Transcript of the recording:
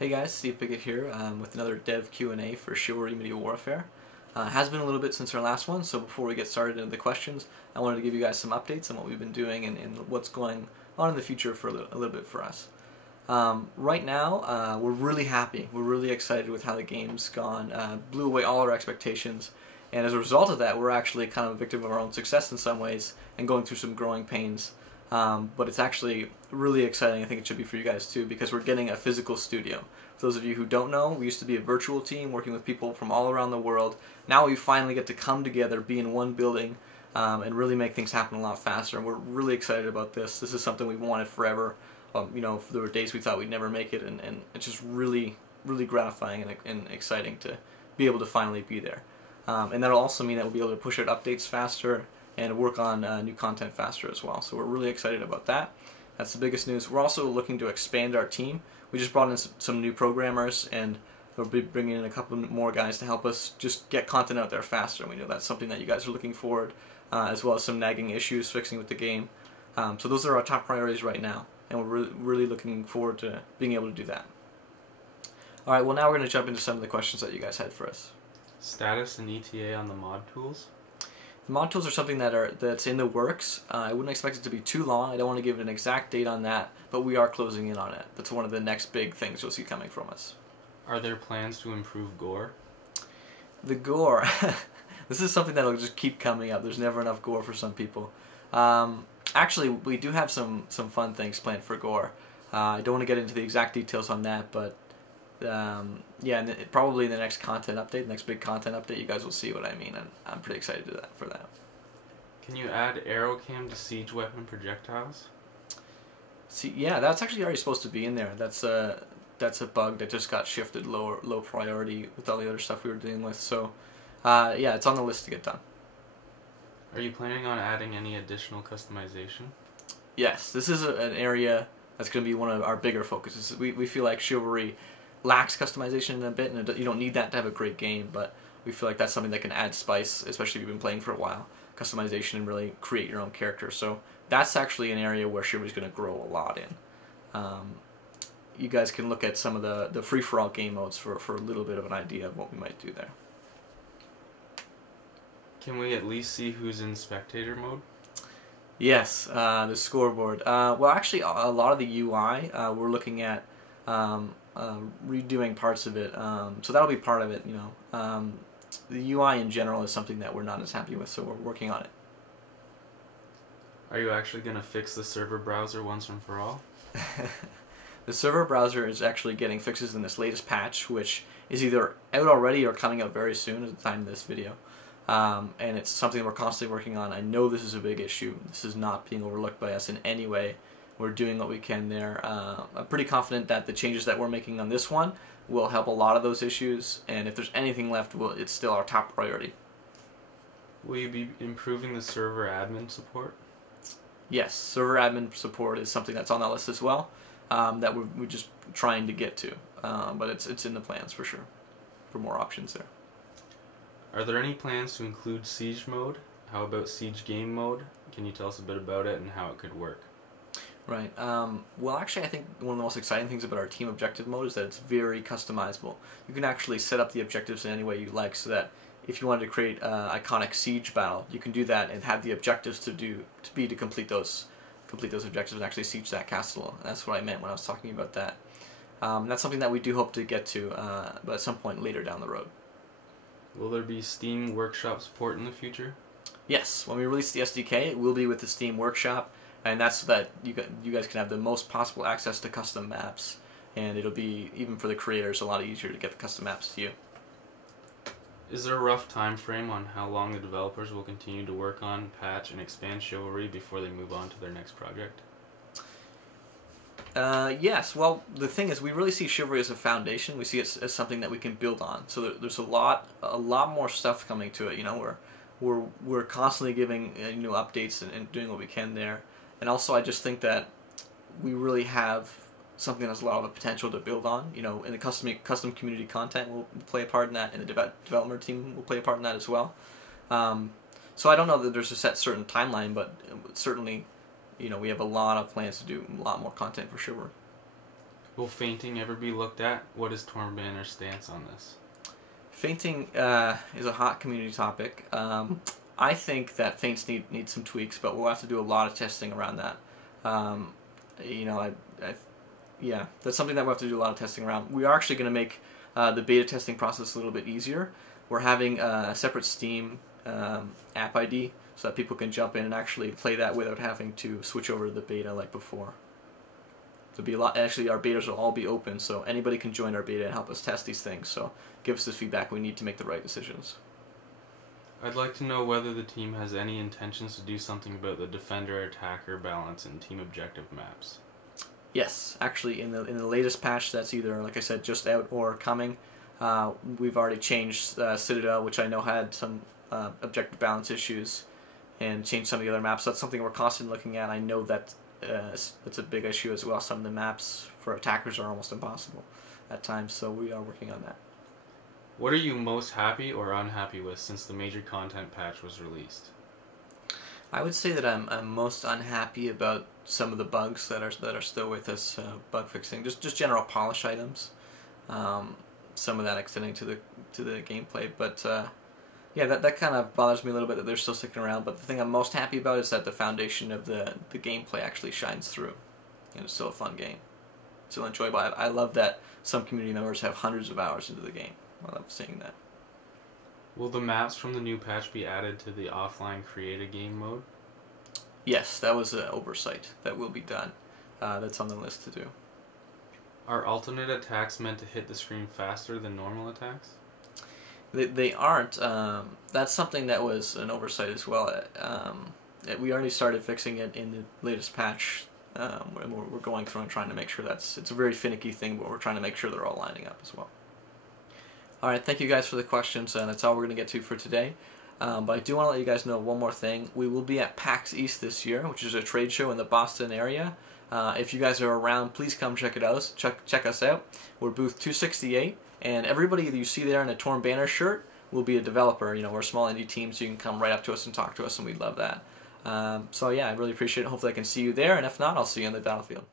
Hey guys, Steve Piggott here with another Dev Q&A for Chivalry Medieval Warfare. Has been a little bit since our last one, so before we get started into the questions, I wanted to give you guys some updates on what we've been doing and what's going on in the future for a little bit for us. Right now, we're really happy. We're really excited with how the game's gone. Blew away all our expectations, and as a result of that, we're actually kind of a victim of our own success in some ways and going through some growing pains. But it's actually really exciting. I think it should be for you guys too, because we're getting a physical studio. For those of you who don't know, we used to be a virtual team working with people from all around the world. Now we finally get to come together, be in one building, and really make things happen a lot faster. And we're really excited about this. This is something we've wanted forever. There were days we thought we'd never make it, and it's just really, really gratifying and exciting to be able to finally be there. And that'll also mean that we'll be able to push out updates faster and work on new content faster as well. So we're really excited about that. That's the biggest news. We're also looking to expand our team. We just brought in some new programmers, and we'll be bringing in a couple more guys to help us just get content out there faster. We know that's something that you guys are looking forward, as well as some nagging issues fixing with the game. So those are our top priorities right now, and we're really looking forward to being able to do that. Alright, well now we're going to jump into some of the questions that you guys had for us. Status and ETA on the mod tools? The mod tools are something that's in the works. I wouldn't expect it to be too long. I don't want to give an exact date on that, but we are closing in on it. That's one of the next big things you'll see coming from us. Are there plans to improve gore? The gore. This is something that'll just keep coming up. There's never enough gore for some people. Actually, we do have some fun things planned for gore. I don't want to get into the exact details on that, but yeah, probably in the next content update, the next big content update, you guys will see what I mean, and I'm pretty excited for that. Can you add arrow cam to siege weapon projectiles? See, yeah, that's actually already supposed to be in there. That's a bug that just got shifted low priority with all the other stuff we were dealing with. So, yeah, it's on the list to get done. Are you planning on adding any additional customization? Yes, this is an area that's going to be one of our bigger focuses. We feel like Chivalry lacks customization a bit, and you don't need that to have a great game, but we feel like that's something that can add spice, especially if you've been playing for a while. Customization and really create your own character. So that's actually an area where Chivalry's going to grow a lot in. You guys can look at some of the free-for-all game modes for a little bit of an idea of what we might do there. Can we at least see who's in spectator mode? Yes, the scoreboard. Well, actually, a lot of the UI, we're looking at redoing parts of it, so that'll be part of it. The UI in general is something that we're not as happy with, so we're working on it. Are you actually going to fix the server browser once and for all? The server browser is actually getting fixes in this latest patch, which is either out already or coming out very soon at the time of this video. And it's something we're constantly working on. I know this is a big issue. This is not being overlooked by us in any way. We're doing what we can there. I'm pretty confident that the changes that we're making on this one will help a lot of those issues, and if there's anything left, it's still our top priority. Will you be improving the server admin support? Yes, server admin support is something that's on that list as well, that we're just trying to get to, but it's in the plans for sure, for more options there. Are there any plans to include siege mode? How about siege game mode? Can you tell us a bit about it and how it could work? Right. Well, actually, I think one of the most exciting things about our team objective mode is that it's very customizable. You can actually set up the objectives in any way you like, so that if you wanted to create an iconic siege battle, you can do that and have the objectives to complete those objectives and actually siege that castle. That's what I meant when I was talking about that. That's something that we do hope to get to, but at some point later down the road. Will there be Steam Workshop support in the future? Yes. When we release the SDK, it will be with the Steam Workshop. And that's so that you guys can have the most possible access to custom maps, and it'll be, even for the creators, a lot easier to get the custom maps to you. Is there a rough time frame on how long the developers will continue to work on, patch, and expand Chivalry before they move on to their next project? Yes. Well, the thing is, we really see Chivalry as a foundation. We see it as something that we can build on. So there's a lot more stuff coming to it. We're constantly giving new updates and doing what we can there. And also, I just think that we really have something that has a lot of potential to build on. And the custom community content will play a part in that, and the development team will play a part in that as well. So I don't know that there's a certain timeline, but certainly, we have a lot of plans to do a lot more content for sure. Will fainting ever be looked at? What is Torn Banner's stance on this? Fainting is a hot community topic. I think that feints need some tweaks, but we'll have to do a lot of testing around that. You know, yeah, that's something that we'll have to do a lot of testing around. We are actually going to make the beta testing process a little bit easier. We're having a separate Steam app ID so that people can jump in and actually play that without having to switch over to the beta like before. It'll be a lot. Actually, our betas will all be open, so anybody can join our beta and help us test these things. So give us this feedback. We need to make the right decisions. I'd like to know whether the team has any intentions to do something about the defender-attacker balance in team objective maps. Yes, actually, in the latest patch, that's either, like I said, just out or coming. We've already changed Citadel, which I know had some objective balance issues, and changed some of the other maps. So that's something we're constantly looking at. I know that it's a big issue as well. Some of the maps for attackers are almost impossible at times, so we are working on that. What are you most happy or unhappy with since the major content patch was released? I would say that I'm most unhappy about some of the bugs that are still with us, bug fixing, just general polish items. Some of that extending to the gameplay, but yeah, that kind of bothers me a little bit that they're still sticking around. But the thing I'm most happy about is that the foundation of the gameplay actually shines through, and it's still a fun game, still enjoyable. I love that some community members have hundreds of hours into the game. I love seeing that. Will the maps from the new patch be added to the offline create a game mode? Yes, that was an oversight. That will be done. That's on the list to do. Are alternate attacks meant to hit the screen faster than normal attacks? They aren't. That's something that was an oversight as well. We already started fixing it in the latest patch. We're going through and trying to make sure it's a very finicky thing, but we're trying to make sure they're all lining up as well. Alright, thank you guys for the questions, and that's all we're going to get to for today. But I do want to let you guys know one more thing. We will be at PAX East this year, which is a trade show in the Boston area. If you guys are around, please come check it out. Check us out. We're booth 268, and everybody that you see there in a Torn Banner shirt will be a developer. You know, we're a small indie team, so you can come right up to us and talk to us, and we'd love that. So yeah, I really appreciate it. Hopefully I can see you there, and if not, I'll see you on the battlefield.